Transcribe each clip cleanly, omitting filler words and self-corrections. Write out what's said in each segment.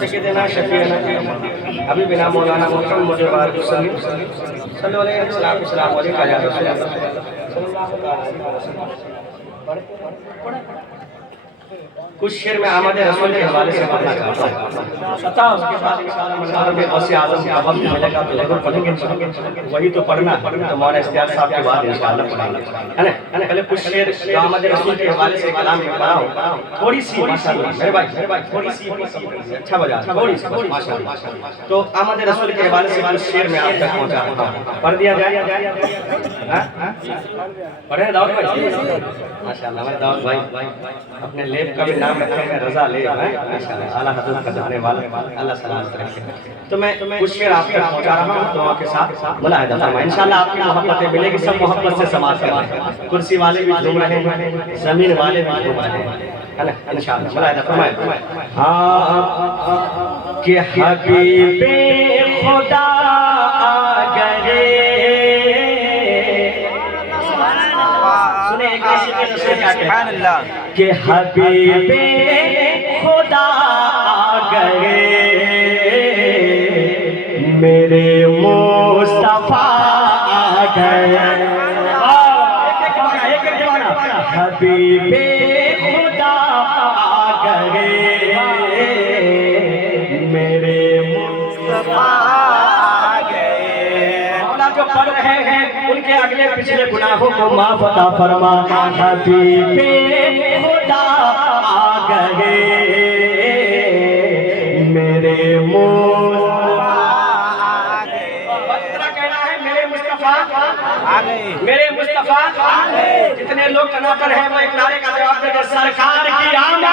सय्यदना शफीअना अभी बिना मौलाना मुहम्मद सल्लल्लाहु अलैहि वसल्लम या रसूल कुछ शेर में आमद रसूल के हवाले से पढ़ना चाहता हूँ। उसके बाद इंशाअल्लाह में गौसे आज़म का वक्त मिलेगा तो जरूर पढ़ेंगे। वही तो पढ़ना तो मौलाना इख्तियार साहब के बाद इंशाअल्लाह पढ़ेंगे, है ना। पहले कुछ शेर जो आमद रसूल के हवाले से कलाम में पढ़ा हूँ, थोड़ी सी माशाअल्लाह मेरे भाई थोड़ी सी अच्छा बजा थोड़ी सी माशाअल्लाह। तो आमद रसूल के हवाले से कुछ शेर में आप तक पहुँचा रहा हूँ, पढ़ दिया जाए। पढ़े दाऊद भाई माशाअल्लाह। हमारे दाऊद भाई अपने लेब का भी नाम रखे हैं रजा लेब, माशाअल्लाह आला हज़रत का जाने वाले अल्लाह सलामत रखे। तो मैं कुछ शेर आप तक पहुंचा रहा हूं दुआ के साथ मुलाहिदा फरमाएं। इंशाअल्लाह आपकी मोहब्बतें मिलेगी, सब मोहब्बत से समाज कर रहे हैं। कुर्सी वाले भी झूम रहे हैं, जमीन वाले भी झूम रहे हैं, है ना। इंशाअल्लाह मुलाहिदा फरमाएं। हां कि हबीबे खुदा गए सुभान अल्लाह के हबीबे खुदा गए मेरे मुस्तफा गए। हबीबे खुदा गए मेरे मुस्तफा जो पढ़ रहे हैं उनके अगले पिछले गुनाहों को माफ अता फरमा। हबीबे खुदा आ गए मेरे मुस्तफा आ गए। बंदा कहना है मेरे मुस्तफा आ गए, मेरे मुस्तफा आ गए। जितने लोग कनातर हैं वो एक नारे का जवाब देंगे, सरकार की आमद,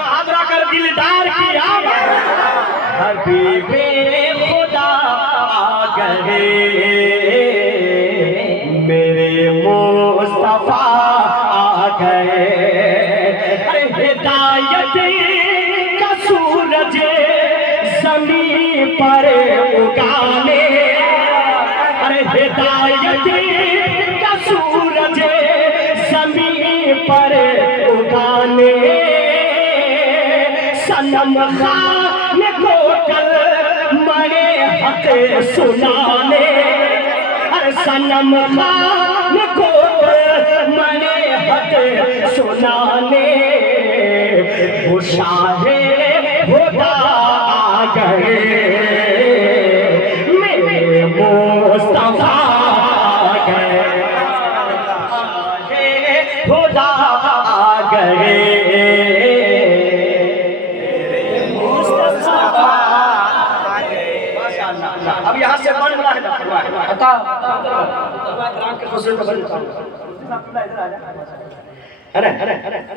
हाजरा कर दिलदार की आमद। हबीबे खुदा गए मेरे मुस्तफा आ गए। हिदायत का सूरज ज़मीन पर उगाने, अरे हिदायत का सूरज ज़मीन पर उगाने सनम खान को कल मरे हक सुनाने, अरे सनम खान को मरे हक सुनाने वो शाहे खुदा आ गए मेरे मुस्तफा आ गए। खुदा आ गए अब यहाँ से बन रहा है ना।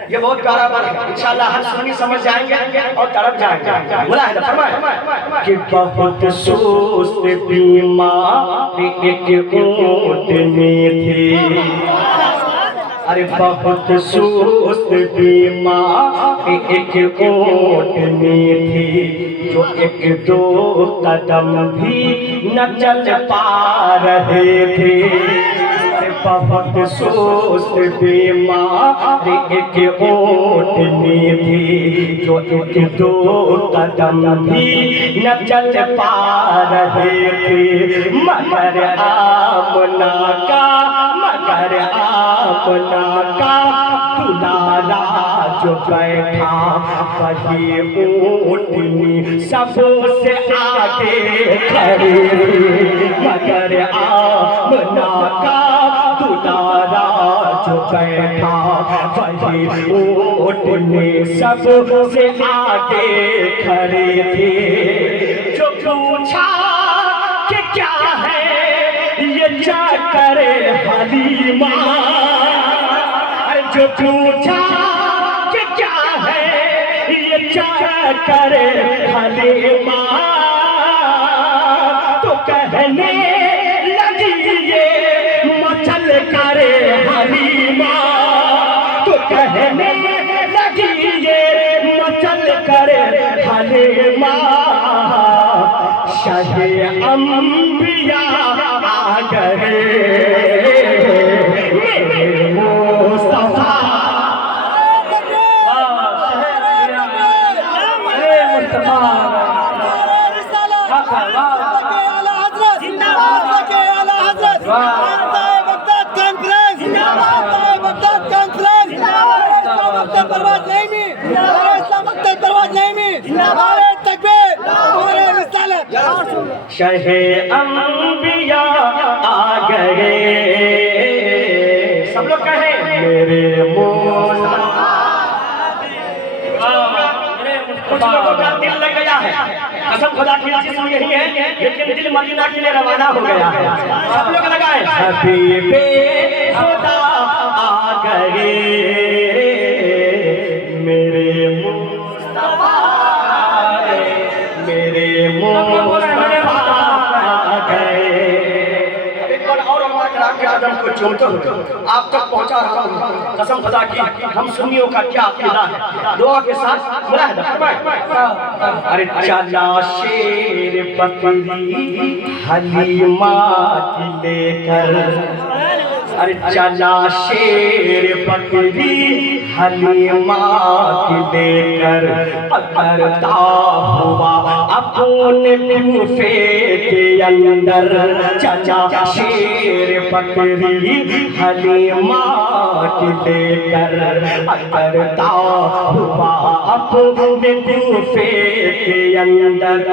ये बहुत प्यारा बात है, इंशाअल्लाह हर सुनी समझ जाएंगे और तड़प जाएंगे। मुलाहिदा फरमाएं कि बहुत सुस्त बीमार एक ऊँटनी थी, अरे बहुत सुस्त बीमार एक ऊँटनी थी जो एक दो कदम भी न चल पा रहे थे। बहुत सुस्त बीमार एक ऊँटनी थी जो एक दो कदम भी न चल पा रहे थे। मगर आमना का दुलारा जो बैठा वही ऊँटनी सबसे आगे खड़ी। मगर आमना का दुलारा जो बैठा वही ऊँटनी सबसे आगे खड़ी थी। जो पूछा कि क्या है ये चाकर हलीमा, जो पूछा कि क्या है ये चाकर हलीमा, तो कहने लगी ये मचल करे हलीमा, तो कहने लगी ये मचल करे हलीमा। शाहे अंबिया आ गए मेरे मुस्तफा। शहे अंबिया आ गए, सब लोग कहे मेरे मुस्तफा। कुछ लोगों का दिल लग गया है, कसम खुदा की जिस्म यही है, लेकिन दिल मदीना के लिए रवाना हो गया है। सब लोग लगाए हबीबे खुदा आ गए, मेरे मुस्तफा, मेरे मुस्तफा आ गए। एक बार और के आदम को चूमते हुए आप तक पहुंचा रहा हूं, कसम खुदा की हम सुन्नियों का क्या अकीदा है। दुआ के साथ मुलाहिदा फरमाएं। अरे चला शेर बकरी हलीमा की लेकर, अरे चला शेर बकरी हलीमा की लेकर, पकड़ता हुआ अपने गुफे के अंदर। चला शेर बकरी हलीमा की लेकर, पकड़ता हुआ अपने गुफे के अंदर।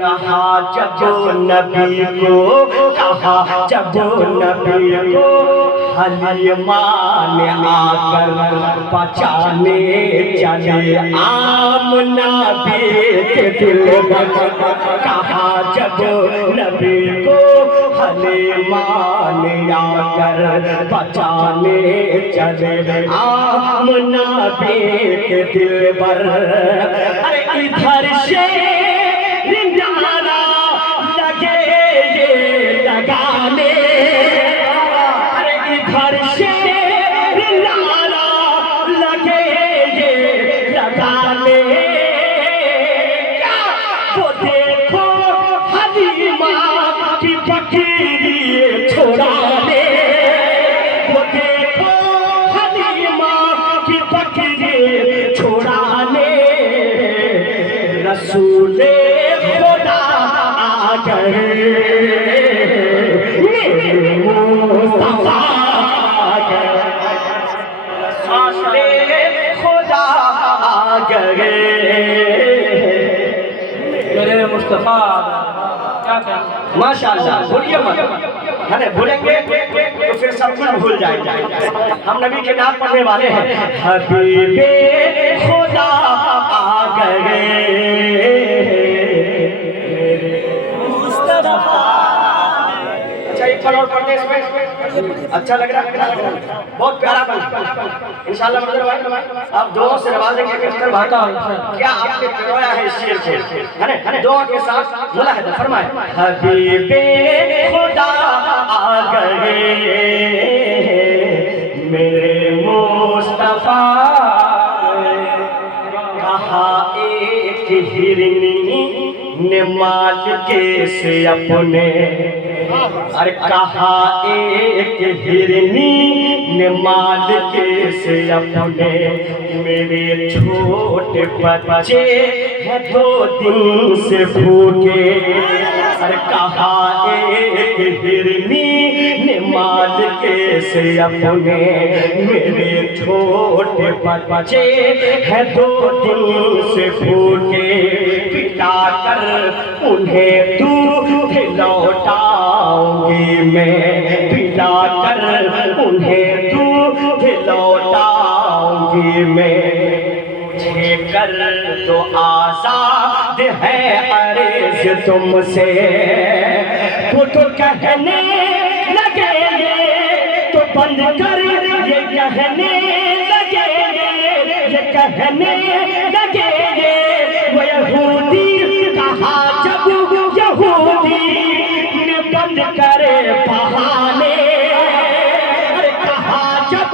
कहा जब नबी को, कहा जब नबी को हलीमा ने आकर बचाने चले आमना के दिल में। कहा जब नबी को हलीमा ने आकर बचाने चले आमना के दिल पर। अरे इधर से रिंगाना लगे ये लगाने, घर से लाला लगे ये लगाने। वो देखो हलीमा की बकरी छोड़ाने, वो देखो हलीमा की बकरी छोड़ाने। रसूले खुदा आ गए, मुस्तफा खुदा आ गए, मेरे मुस्तफा। माशाअल्लाह, भूलिए मत, है भूलेंगे तो फिर सब कुछ भूल जाएंगे। हम नबी के नाम पढ़ने वाले हैं। हबीबे खुदा आ गए, मुस्तफा। अच्छा एक बार और पढ़ने इसमें अच्छा लग रहा है, बहुत प्यारा बन। इंशाअल्लाह मदर भाई आप दोनों से नवाजेंगे कर भाता क्या आपने करवाया है इस शेर को, है ना? दुआ के साथ मुलाहिदा फरमाएं। हबीबे खुदा आ गए, मेरे मुस्तफा। कहा एक हिरनी ने मालिके से अपने, अरे कहा एक हिरनी ने मालिके से अपने, मेरे छोटे बच्चे हैं 2 दिन से भूखे। अरे कहा एक हिरनी ने मालिके से अपने, मेरे छोटे बच्चे हैं 2 दिन से भूखे। पिलाकर उन्हें दूध लौटाऊंगी मैं, पिलाकर उन्हें दूध लौटाऊंगी मैं। मुझे कर तो आजाद है अर्ज़ तुमसे, वो तो कहने लगेंगे तो बंद कर, ये कहने लगेंगे, ये कहने लगेंगे। वो यहूदी कहा जब यहूदी ने बंद करे बहाने, कहा जब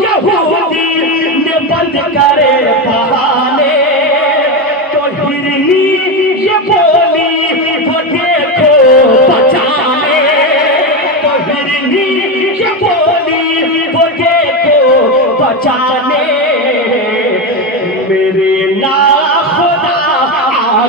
यहूदी ने बंद करे बहाने। तो हिरनी ये बोली वो देखो बचाने, तो हिरनी ये बोली वो देखो बचाने। मेरे ना खुदा आ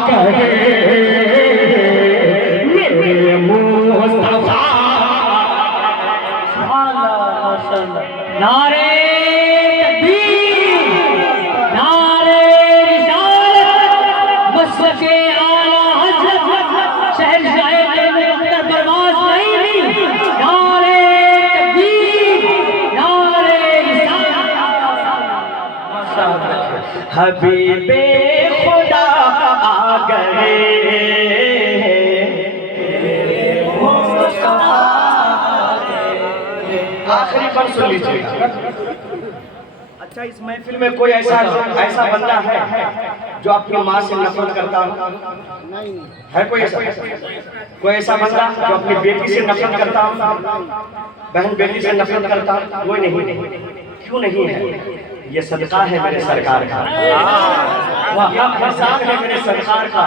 हबीबे खुदा आ गए, आखिरी पर सुन लीजिए। अच्छा, इस महफिल में कोई ऐसा बंदा है जो अपनी माँ से नफरत करता हो? है कोई ऐसा? कोई ऐसा बंदा जो अपनी बेटी से नफरत करता हो? बहन बेटी से नफरत करता हो? कोई नहीं। क्यों नहीं है? ये सदका है मेरे सरकार का, वह एहसान है मेरे सरकार का।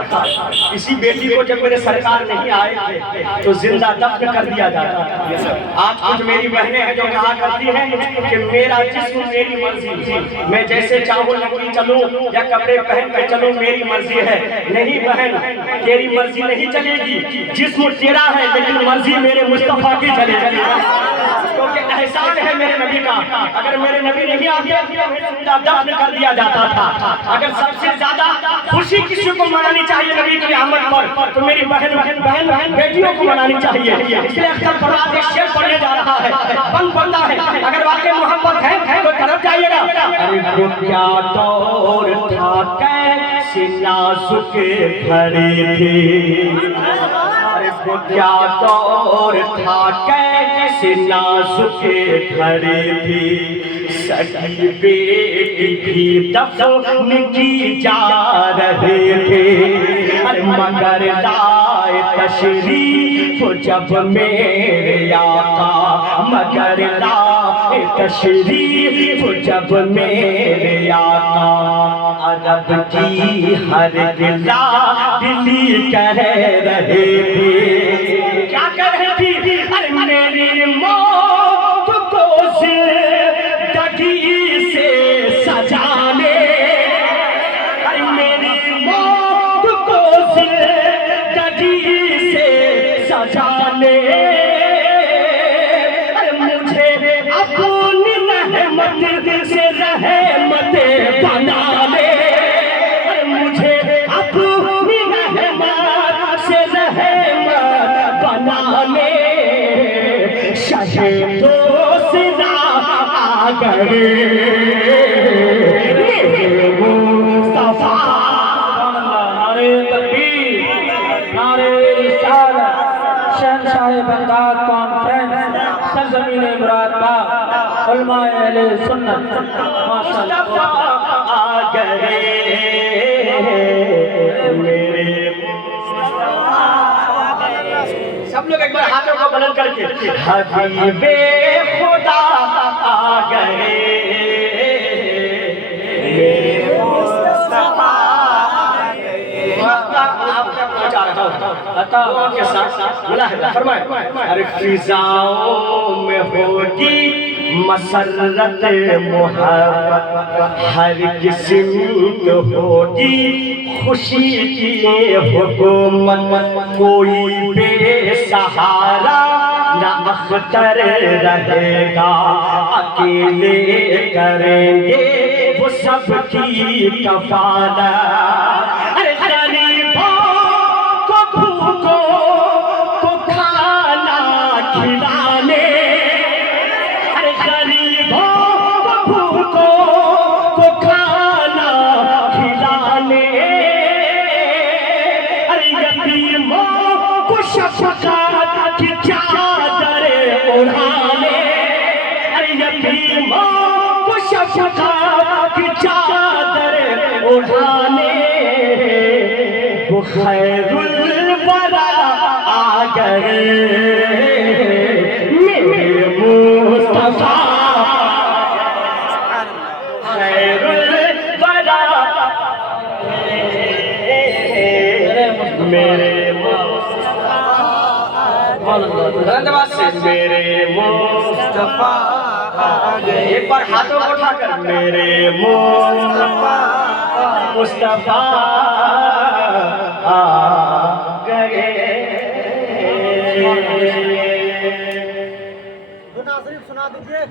इसी बेटी को जब मेरे सरकार नहीं आए थे तो जिंदा दफन कर दिया जाता। आज कुछ मेरी बहनें हैं जो कहा करती हैं कि मेरा जिस्म मेरी मर्जी, मैं जैसे चाहूँ लंबी चलूं या कपड़े पहन के चलूं, मेरी मर्जी है। नहीं बहन, तेरी मर्जी नहीं चलेगी, जिस्म तेरा है लेकिन मर्जी मेरे मुस्तफा की चलेगी, क्योंकि एहसान है मेरे नबी का। अगर मेरे नबी नहीं आते जिंदा दफन कर दिया जाता था। अगर सबसे ज्यादा खुशी किसी को मनानी चाहिए नबी की आमद पर, तो मेरी बहन बेटियों को मनानी चाहिए। इसलिए अख्तर फरहाद एक शेर पढ़ने जा रहा है, बंद पड़ता है। अगर वाकई मोहब्बत है तो तरफ जाइएगा। अरे क्या दौर था, कैसे नाजुक घड़ी थी, अरे क्या दौर था, कैसे नाजुक घड़ी थी, सगी बेटी भी दफन की जा रहे थे, मगर लाए तशरीफ जब मेरे आका, मगर लाए तशरीफ जब मेरे आका, अरब की हर गिला दिली कह रहे थे। क्या कह रहे थी? अरे मेरी मौत को जिंदगी से सजाने, अरे मेरी मौत को जिंदगी से सजाने, अरे मुझे अपनी रहमत से रहमत बना ले, अरे मुझे अपनी रहमत से रहमत बना ले, शहीदों से आ गए मुस्तफा। नारे तकबीर, नारे रिसालत, शहंशाह बगदाद कॉन्फ्रेंस, सरजमीन मुरादाबाद, उलमाए अहले सुन्नत, माशाअल्लाह आ गए मेरे। सब लोग एक बार हाथों को बुलंद करके, हबीबे खुदा आ गए मेरे मुस्तफा। आपके साथ मिला है, फरमाए। अरे फिजाओं में होगी मसरत मोहब्बत, हर किस्म होगी खुशी की हुकूमत, कोई बेसहारा न अख्तर रहेगा, अकेले करेंगे वो सबकी कफालत। अरे गरीबों को भूखों को खाना खिलाने, अरे गरीबों को भूखों को खाना खिलाने, अरे यतीमों को शफकत की चादर ओढ़ाने, अरे यतीमों को शफकत की चादर ओढ़ाने, वो खैरुल वरा आ गए मेरे मुस्तफा, खैरुल वरा मेरे मुस्तफा, मेरे मुस्तफा आ गए। एक बार हाथों को उठाकर, मेरे मुस्तफा मुस्तफा आ गए। सुना दीजिए।